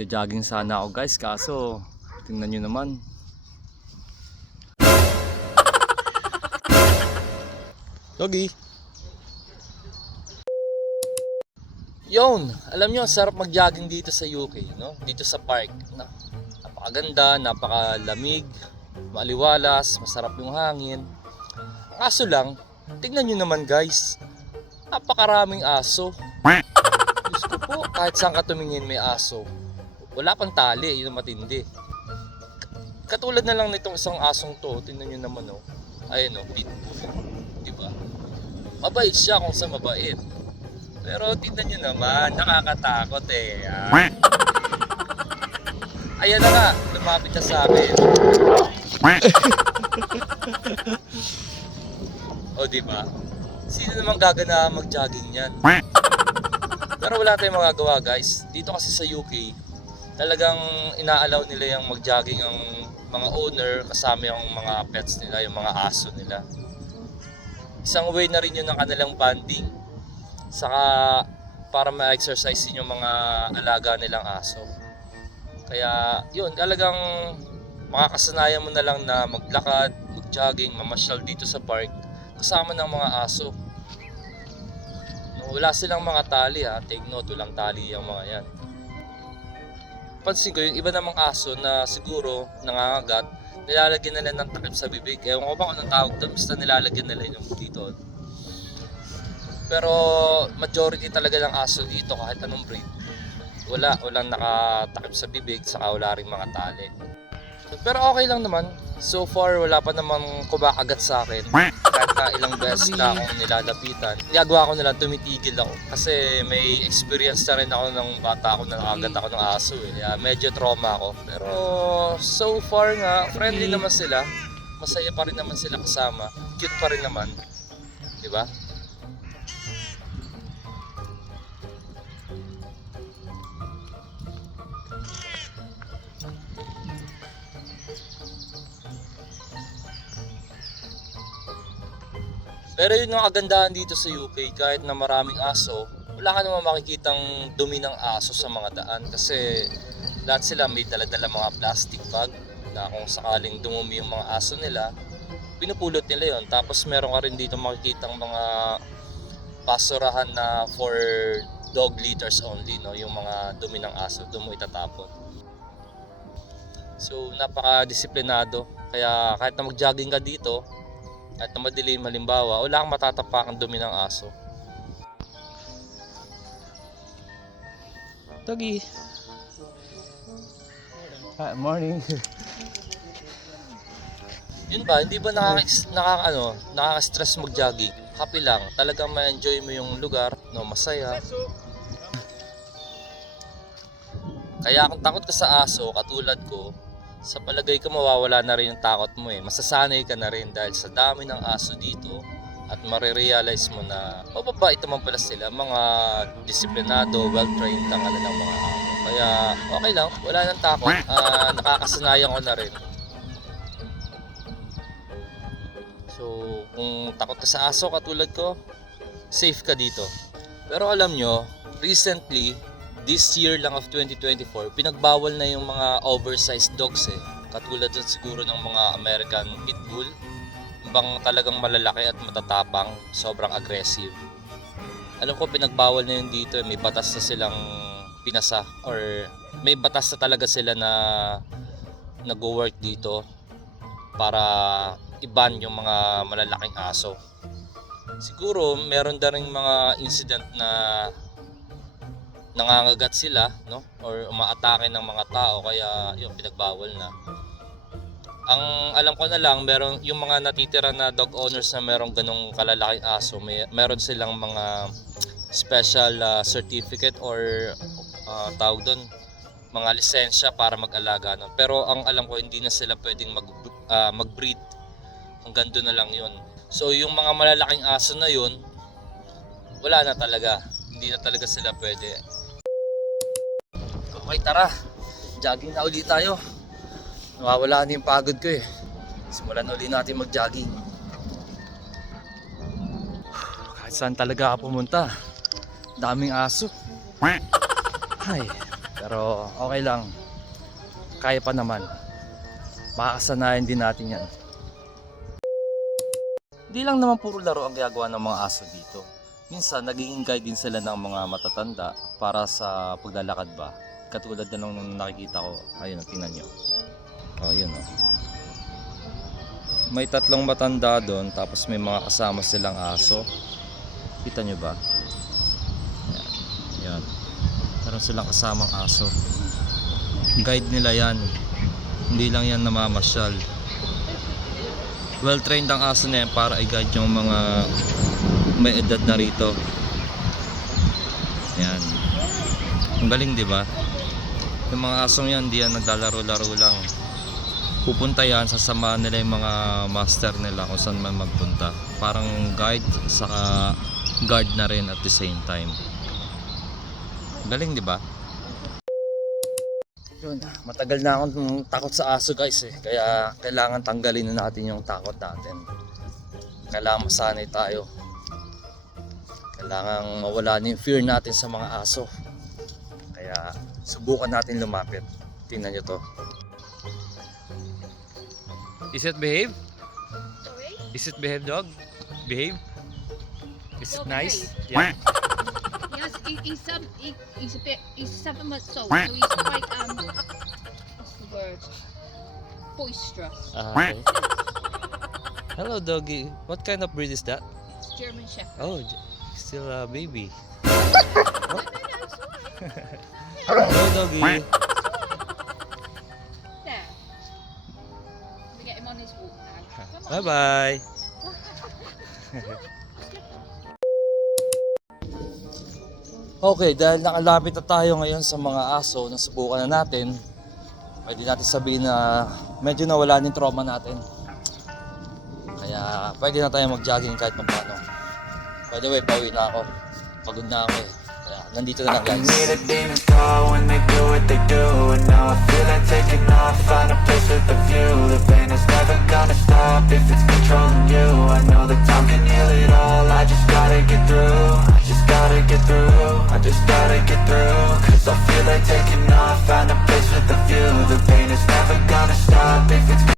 Magja-jogging sana ako guys, kaso tingnan nyo naman. Doggy. Yon, alam nyo, sarap mag-jogging dito sa UK, no? Dito sa park. Napakaganda, napakalamig, maliwalas, masarap yung hangin. Kaso lang, tingnan nyo naman guys, napakaraming aso. Diyos ko po, kahit saan ka tumingin may aso. Wala pang tali, yun ang matindi. Katulad na lang nitong isang asong to, tingnan nyo naman oh. Ayun oh, pitbull. Diba? Mabait siya kung sa mabait. Pero tingnan nyo naman, nakakatakot eh. Ayan na nga, lumapit na sa akin. O diba? Sino naman gagana mag-jogging yan? Pero wala tayong magagawa guys. Dito kasi sa UK, talagang inaalaw nila yung mag-jogging ang mga owner kasama yung mga pets nila, yung mga aso nila. Isang way na rin yun ng kanilang bonding. Saka para ma-exercise yung mga alaga nilang aso. Kaya yun, talagang makakasanayan mo na lang na maglakad, mag-jogging, mamasyal dito sa park kasama ng mga aso. Wala silang mga tali ha, take note, walang tali yung mga yan. Pansin ko yung iba namang aso na siguro nangangagat, nilalagyan nila ng takip sa bibig. Ewan ko ba kung anong tawag doon, basta nilalagyan nila yung dito. Pero majority talaga ng aso dito kahit anong breed, walang nakatakip sa bibig, saka wala ring mga tali. Pero okay lang naman, so far wala pa namang kumakagat sa akin. Kahit na ilang beses na akong nilalapitan, ginagawa ko nila, tumitigil ako. Kasi may experience na rin ako ng bata ako na nakagat ako ng aso eh. Kaya medyo trauma ako. Pero so far nga, friendly naman sila. Masaya pa rin naman sila kasama. Cute pa rin naman. Diba? Pero yun ang kagandahan dito sa UK, kahit na maraming aso, wala ka naman makikitang dumi ng aso sa mga daan kasi lahat sila may dala-dala mga plastic bag na kung sakaling dumumi yung mga aso nila, pinupulot nila yon. Tapos meron ka rin dito makikitang mga basurahan na for dog litters only, no? Yung mga dumi ng aso, doon mo itatapon. So napaka-disiplinado, kaya kahit na mag-jogging ka dito, at na madilim halimbawa, wala kang matatapakang dumi ng aso. Doggy. Morning. Yun ba, hindi ba nakaka-stress mag-jogging? Happy lang, talagang ma-enjoy mo yung lugar, no, masaya. Kaya kung takot ka sa aso, katulad ko, sa palagay ko mawawala na rin yung takot mo eh. Masasanay ka na rin dahil sa dami ng aso dito at marirealize mo na mababait naman pala sila, mga disiplinado, well-trained ang kanilang mga amo. Kaya okay lang, wala nang takot, nakakasanayan ko na rin. So kung takot ka sa aso katulad ko, safe ka dito. Pero alam nyo, recently, this year lang of 2024, pinagbawal na yung mga oversized dogs eh. Katulad dun siguro ng mga American Pitbull. Bang talagang malalaki at matatapang, sobrang aggressive. Alam ko pinagbawal na yun dito eh. May batas na silang pinasa or may batas na talaga sila na nag-work dito para i-ban yung mga malalaking aso. Siguro meron na rin mga incident na nangangagat sila, no, or umaatake ng mga tao, kaya yun, pinagbawal na. Ang alam ko na lang, meron yung mga natitira na dog owners na merong ganong kalalaking aso, meron silang mga special certificate or tawag doon, mga lisensya para mag-alaga, no? Pero ang alam ko, hindi na sila pwedeng mag-breed, hanggang doon na lang yun. So yung mga malalaking aso na yun, wala na talaga, hindi na talaga sila pwede. Okay, tara, jogging na ulit tayo. Nawawala na yung pagod ko eh. Simulan na ulit natin mag-jogging. Kahit saan talaga ako pumunta, daming aso. Ay, Pero okay lang. Kaya pa naman. Makakasanayan din natin yan. Hindi lang naman puro laro ang ginagawa ng mga aso dito. Minsan, naging guide din sila ng mga matatanda para sa paglalakad ba. Katulad na nung nakikita ko. Ayun, tingnan nyo. O, yun o. May 3 matanda doon, tapos may mga kasama silang aso. Kita nyo ba? Yan. Meron silang kasamang aso. Guide nila yan. Hindi lang yan namamasyal. Well trained ang aso na yan para i-guide yung mga may edad na rito. Yan. Ang galing, di ba? Yung mga asong yan, di yan naglalaro-laro lang. Pupunta yan, sasamahan nila yung mga master nila kung saan man magpunta. Parang guide, saka guard na rin at the same time. Galing, di ba? Yun, matagal na akong takot sa aso guys eh. Kaya kailangan tanggalin na natin yung takot natin. Kailangan masanay tayo. Kailangan mawala na yung fear natin sa mga aso. Kaya subukan natin lumapit. Tingnan nyo to. Is it behave? Sorry? Is it behave, dog? Behave? Is it Dog nice? behave. Yeah. Yes, he's 7 months old, so he's quite what's the word? Boisterous. Okay. Hello doggy. What kind of breed is that? It's German Shepherd. Oh, still a baby. No, sorry. Hello doggy. There. We get him on his walk now. Come on. Bye bye. Okay, dahil nakalapit na tayo ngayon sa mga aso na subukan na natin, pwede natin sabihin na medyo nawala yung trauma natin. Kaya pwede na tayo mag-jogging kahit paano. By the way, pauwi na ako. Pagod na ako eh. Kaya nandito na lang guys. Me the demons call when they do what they do. And now I feel like taking off, find a place with a view. The pain is never gonna stop if it's controlling you. I know that time can heal it all, I just gotta get through. I just gotta get through, I just gotta get through. Cause I feel like taking off.